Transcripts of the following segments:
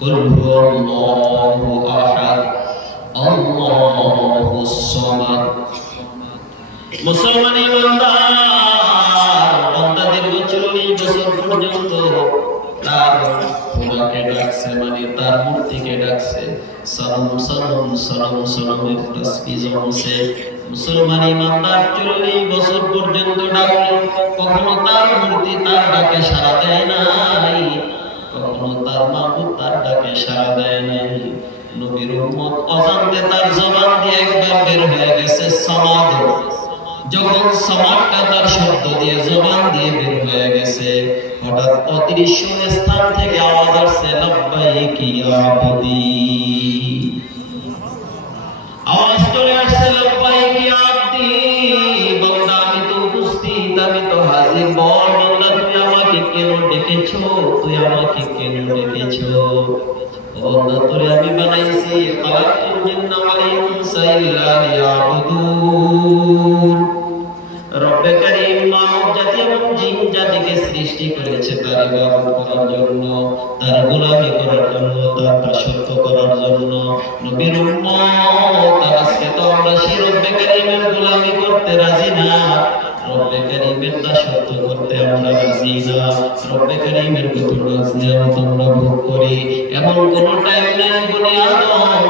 قل هو الله أحد الله الصمد মুসলমান ইমানদার বান্দা দীর্ঘ চল্লিশ বছর পর্যন্ত তার খোদাকে ডাকছে মানে তার মূর্তিকে ডাকছে সালাম সালাম সালাম সালামের তাসবিহ জমছে মুসলমান ইমানদার চল্লিশ বছর পর্যন্ত ডাকলো কখনো তার মূর্তি তার ডাকে সাড়া দেয় নাই কখনো তার মাহবুব তার ডাকে সাড়া দেয় নাই। নবীর উম্মত অজান্তে তার জবান দিয়ে একবার বের হয়ে গেছে সমাদ যখন সমাজটা তার শব্দ দিয়ে জবান দিয়ে বের হয়ে গেছে, হঠাৎ অদৃশ্য স্থান থেকে আওয়াজ আসছে, লব্বাইক ইয়া আবদি আওয়াজ চলে আসছে, লব্বাইক ইয়া আবদি বান্দা আমি তো উপস্থিত, আমি তো হাজির। বল বান্দা, তুমি আমাকে কেন ডেকেছো তুই আমাকে কেন ডেকেছো? ও তোরে আমি বানাইছি। খালাকুল জিন্না ওয়াল ইনসা ইল্লা রব্বে করিম মানব জাতি এবং জিন জাতিকে সৃষ্টি করেছে তার ইবাদত করার জন্য, তার গোলামি করার জন্য, তার দাসত্ব করার জন্য। নবীর উম্মত আজকে তো আমরা সেই রব্বে করিমের গোলামি করতে রাজি না। রব্বে করিমের দাসত্ব করতে আমরা রাজি না। রব্বে করিমের কত নাজ নিয়ামত আমরা ভোগ করি। এমন কোন টাইম নাই বলে আদম।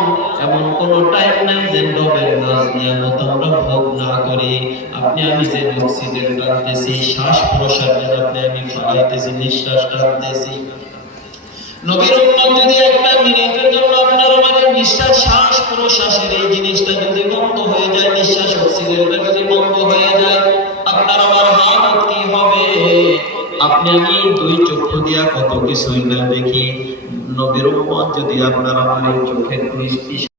এমন কোন টাইম নাই যে রবের নাজ নিয়ামত আমরা ভোগ না করি। আপনি আমি যে অক্সিজেন টানতেছি শ্বাস প্রশ্বাস আপনি আমি ফালাইতেছি, নিঃশ্বাস টানতেছি। নবীর উম্মত যদি একটা মিনিটের জন্য আপনার আমাদের নিঃশ্বাস শ্বাস প্রশ্বাসের এই জিনিসটা যদি বন্ধ হয়ে যায়, নিঃশ্বাস অক্সিজেনটা যদি বন্ধ হয়ে যায় আপনার আমার হাত কি হবে আপনি আমি দুই চক্ষু দিয়া কত কিছুই না দেখি? নবীর যদি আপনার এই চোখের দৃষ্টি